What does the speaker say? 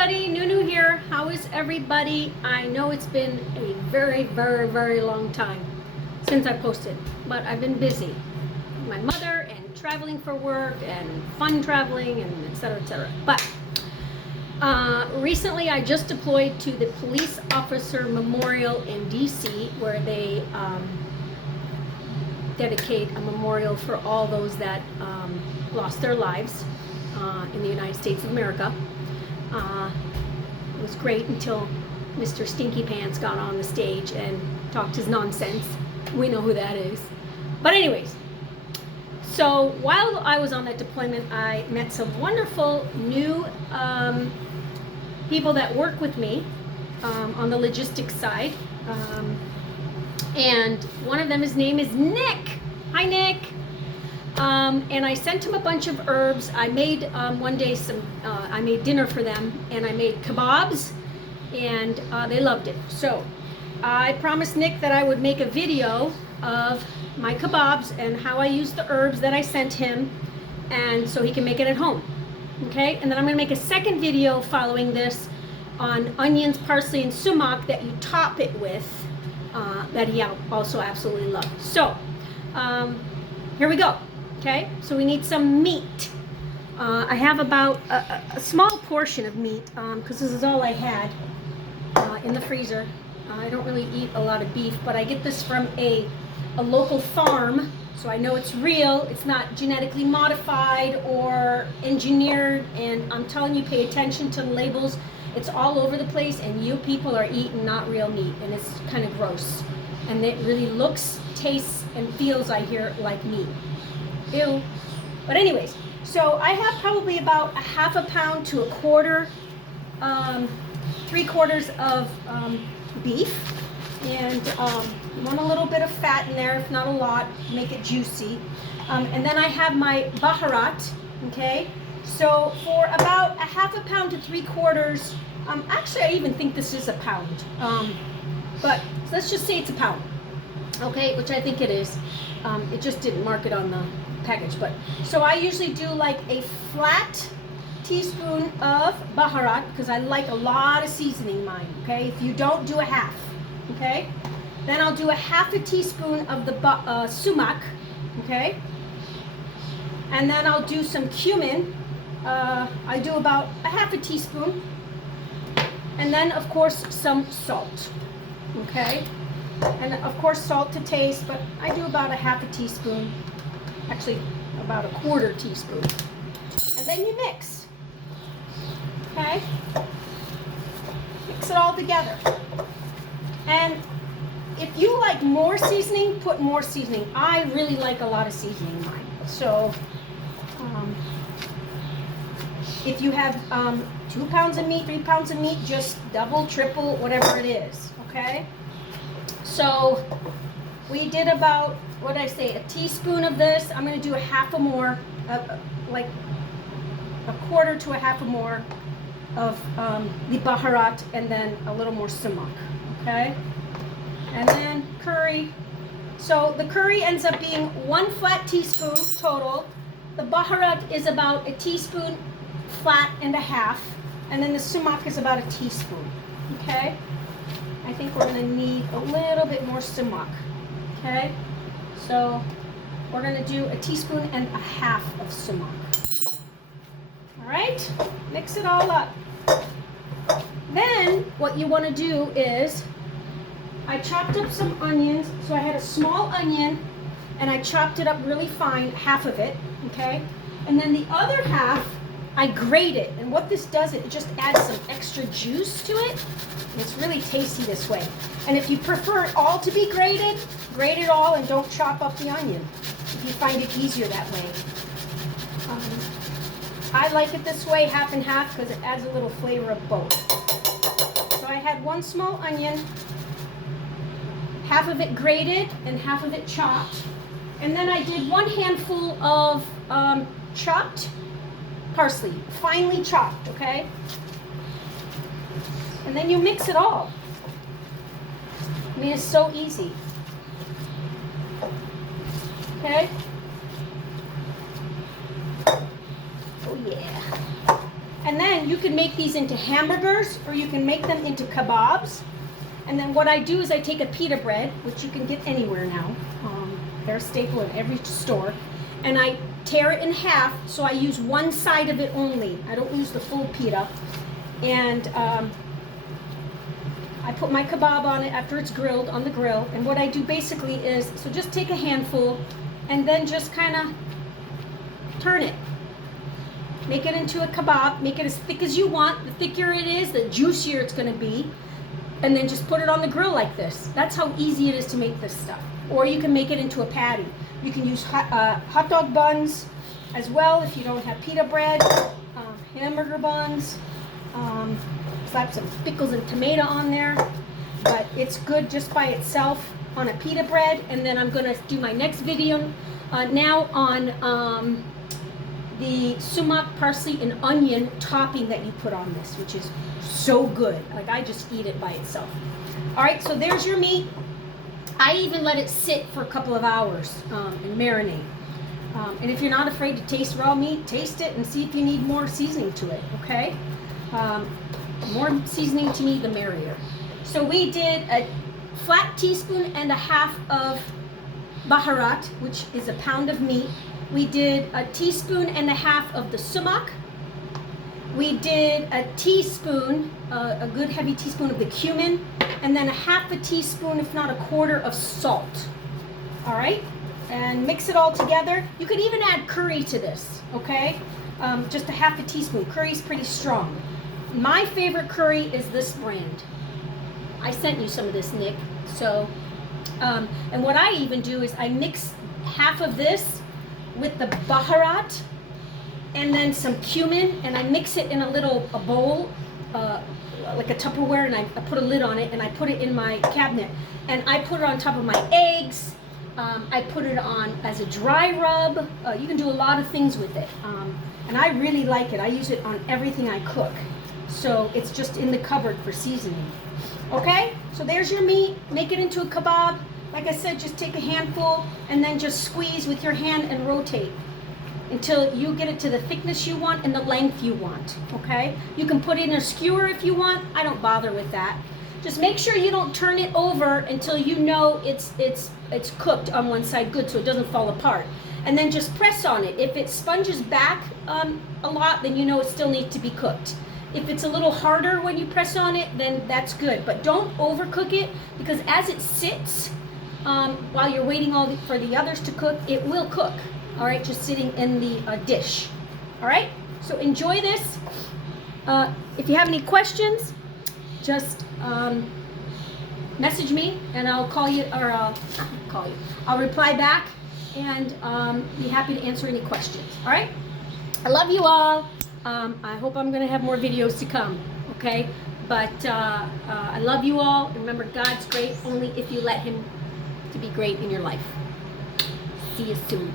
everybody, Nunu here. How is everybody? I know it's been a very, very, very long time since I posted, but I've been busy. My mother and traveling for work and fun traveling and etc. etc. But recently I just deployed to the Police Officer Memorial in DC, where they dedicate a memorial for all those that lost their lives in the United States of America. It was great until Mr. Stinky Pants got on the stage and talked his nonsense. We know who that is. But anyways, so while I was on that deployment, I met some wonderful new people that work with me on the logistics side. And one of them, his name is Nick. Hi, Nick. And I sent him a bunch of herbs. I made one day I made dinner for them, and I made kebabs, and they loved it. So I promised Nick that I would make a video of my kebabs and how I use the herbs that I sent him, and so he can make it at home. Okay, and then I'm going to make a second video following this on onions, parsley, and sumac that you top it with, that he also absolutely loved. So here we go. Okay, so we need some meat. I have about a small portion of meat because this is all I had in the freezer. I don't really eat a lot of beef, but I get this from a local farm, so I know it's real. It's not genetically modified or engineered, and I'm telling you, pay attention to the labels. It's all over the place, and you people are eating not real meat, and it's kind of gross. And it really looks, tastes, and feels, I hear, like meat. Ew. But anyways, so I have probably about a half a pound to a quarter, 3/4 of beef, and you want a little bit of fat in there, if not a lot, make it juicy. And then I have my Baharat, okay? So for about a half a pound to 3/4, actually I even think this is a pound, but let's just say it's a pound, okay, which I think it is. It just didn't mark it on the package, but so I usually do like a flat teaspoon of Baharat because I like a lot of seasoning mine, okay? If you don't, do a half, okay? Then I'll do a half a teaspoon of the sumac, okay? And then I'll do some cumin. I do about a half a teaspoon, and then of course some salt, okay? And of course salt to taste, but I do about a half a teaspoon, actually about a 1/4 teaspoon. And then you mix, okay? Mix it all together. And if you like more seasoning, put more seasoning. I really like a lot of seasoning in mine. So if you have 2 pounds of meat, 3 pounds of meat, just double, triple, whatever it is, okay? So we did about, what did I say, a teaspoon of this. I'm going to do a half a more, like a 1/4 to a half a more of the Baharat, and then a little more sumac, okay? And then curry. So the curry ends up being 1 flat teaspoon total. The Baharat is about a teaspoon flat and a half, and then the sumac is about a teaspoon, okay? I think we're going to need a little bit more sumac, okay? So we're going to do a teaspoon and a half of sumac. All right, mix it all up. Then what you want to do is, I chopped up some onions. So I had a small onion, and I chopped it up really fine, half of it, okay? And then the other half, I grate it. And what this does, it just adds some extra juice to it. And it's really tasty this way. And if you prefer it all to be grated, grate it all and don't chop up the onion if you find it easier that way. I like it this way, half and half, because it adds a little flavor of both. So I had 1 small onion, half of it grated and half of it chopped. And then I did 1 handful of chopped parsley, finely chopped, okay? And then you mix it all. I mean, it's so easy. Okay? Oh yeah. And then you can make these into hamburgers, or you can make them into kebabs. And then what I do is I take a pita bread, which you can get anywhere now. They're a staple in every store. And I tear it in half, so I use one side of it only. I don't use the full pita. And I put my kebab on it after it's grilled on the grill. And what I do basically is, so just take a handful and then just kind of turn it. Make it into a kebab. Make it as thick as you want. The thicker it is, the juicier it's going to be. And then just put it on the grill like this. That's how easy it is to make this stuff. Or you can make it into a patty. You can use hot dog buns as well if you don't have pita bread. Hamburger buns. Slap some pickles and tomato on there. But it's good just by itself on a pita bread. And then I'm going to do my next video now on the sumac, parsley, and onion topping that you put on this, which is so good. Like, I just eat it by itself. All right, so there's your meat. I even let it sit for a couple of hours and marinate. And if you're not afraid to taste raw meat, taste it and see if you need more seasoning to it, okay? More seasoning to me, the merrier. So we did a flat teaspoon and a half of Baharat, which is a pound of meat. We did a teaspoon and a half of the sumac. We did a teaspoon, a good heavy teaspoon of the cumin, and then a half a teaspoon, if not a quarter, of salt. All right? And mix it all together. You could even add curry to this, okay? Just a half a teaspoon. Curry is pretty strong. My favorite curry is this brand. I sent you some of this, Nick. So, and what I even do is I mix half of this with the Baharat and then some cumin, and I mix it in a bowl, like a Tupperware, and I put a lid on it, and I put it in my cabinet, and I put it on top of my eggs. I put it on as a dry rub. You can do a lot of things with it, and I really like it. I use it on everything I cook, so it's just in the cupboard for seasoning. Okay, so there's your meat. Make it into a kebab. Like I said, just take a handful and then just squeeze with your hand and rotate until you get it to the thickness you want and the length you want, okay? You can put it in a skewer if you want. I don't bother with that. Just make sure you don't turn it over until you know it's cooked on one side good, so it doesn't fall apart. And then just press on it. If it sponges back a lot, then you know it still needs to be cooked. If it's a little harder when you press on it, then that's good. But don't overcook it, because as it sits, while you're waiting for the others to cook, it will cook. All right, just sitting in the dish. All right, so enjoy this. If you have any questions, just message me and I'll call you, or I'll reply back, and be happy to answer any questions. All right, I love you all. I hope I'm going to have more videos to come, okay? But I love you all. Remember, God's great only if you let Him to be great in your life. See you soon.